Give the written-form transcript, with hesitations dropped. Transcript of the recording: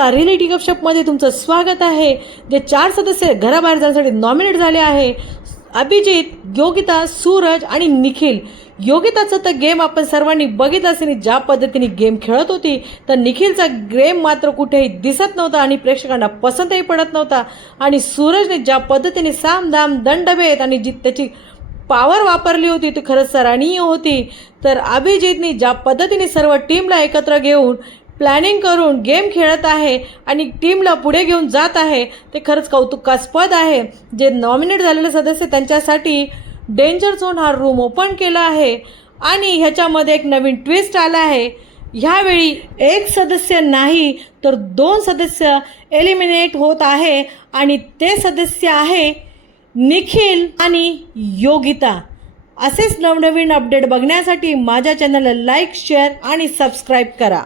नमस्कार, रिअलिटी गपशपमध्ये तुमचं स्वागत आहे। जे 4 सदस्य घराबाहेर जाण्यासाठी नॉमिनेट झाले आहे, अभिजित, योगिता, सूरज आणि निखिल। योगिताचा तर गेम आपण सर्वांनी बघितला असेल, ज्या पद्धतीने गेम खेळत होती, तर निखिलचा गेम मात्र कुठेही दिसत नव्हता आणि प्रेक्षकांना पसंतही पडत नव्हता। आणि सूरजने ज्या पद्धतीने सामदाम दंडभेद आणि जी त्याची पावर वापरली होती ती खरंच सराहनीय होती। तर अभिजितने ज्या पद्धतीने सर्व टीमला एकत्र घेऊन प्लॅनिंग करून गेम खेळत आहे आणि टीमला पुढे घेऊन जात आहे, ते खरंच कौतुकास्पद आहे। जे नॉमिनेट झालेले सदस्य त्यांच्यासाठी डेंजर झोन हा रूम ओपन केला आहे आणि ह्याच्यामध्ये एक नवीन ट्विस्ट आला आहे। ह्यावेळी एक सदस्य नाही तर 2 सदस्य एलिमिनेट होत आहे आणि ते सदस्य आहे निखिल आणि योगिता। असेच नवनवीन अपडेट बघण्यासाठी माझ्या चॅनलला लाईक, शेअर आणि सबस्क्राईब करा।